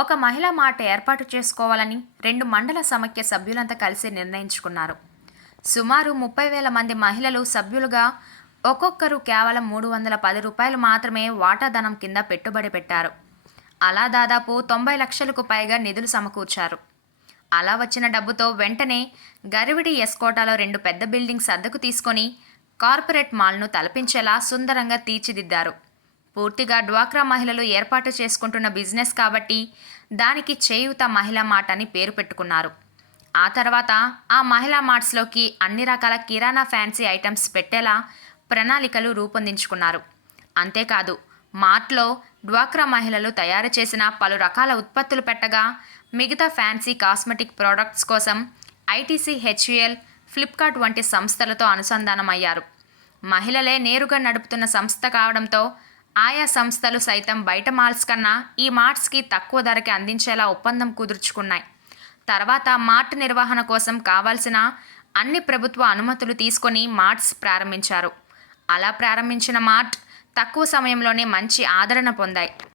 ఒక మహిళా మార్ట్ ఏర్పాటు చేసుకోవాలని 2 మండల సమైక్య సభ్యులంతా కలిసి నిర్ణయించుకున్నారు. సుమారు 30,000 మంది మహిళలు సభ్యులుగా ఒక్కొక్కరు కేవలం రూ. 310 మాత్రమే వాటాధనం కింద పెట్టుబడి పెట్టారు. అలా దాదాపు 90 లక్షలకు పైగా నిధులు సమకూర్చారు. అలా వచ్చిన డబ్బుతో వెంటనే గరివిడి ఎస్కోటాలో 2 పెద్ద బిల్డింగ్స్ అద్దెకు తీసుకొని కార్పొరేట్ మాల్ను తలపించేలా సుందరంగా తీర్చిదిద్దారు. పూర్తిగా డ్వాక్రా మహిళలు ఏర్పాటు చేసుకుంటున్న బిజినెస్ కాబట్టి దానికి చేయూత మహిళా మార్ట్ అని పేరు పెట్టుకున్నారు. ఆ తర్వాత ఆ మహిళా మార్ట్స్లోకి అన్ని రకాల కిరాణా ఫ్యాన్సీ ఐటమ్స్ పెట్టేలా ప్రణాళికలు రూపొందించుకున్నారు. అంతేకాదు మార్ట్లో డ్వాక్రా మహిళలు తయారు చేసిన పలు రకాల ఉత్పత్తులు పెట్టగా మిగతా ఫ్యాన్సీ కాస్మెటిక్ ప్రోడక్ట్స్ కోసం ఐటీసీ, హెచ్యుఎల్, ఫ్లిప్కార్ట్ వంటి సంస్థలతో అనుసంధానమయ్యారు. మహిళలే నేరుగా నడుపుతున్న సంస్థ కావడంతో ఆయా సంస్థలు సైతం బయట మాల్స్ కన్నా ఈ మార్ట్స్కి తక్కువ ధరకి అందించేలా ఒప్పందం కుదుర్చుకున్నాయి. తర్వాత మార్ట్ నిర్వహణ కోసం కావాల్సిన అన్ని ప్రభుత్వ అనుమతులు తీసుకొని మార్ట్స్ ప్రారంభించారు. అలా ప్రారంభించిన మార్ట్ తక్కువ సమయంలోనే మంచి ఆదరణ పొందాయి.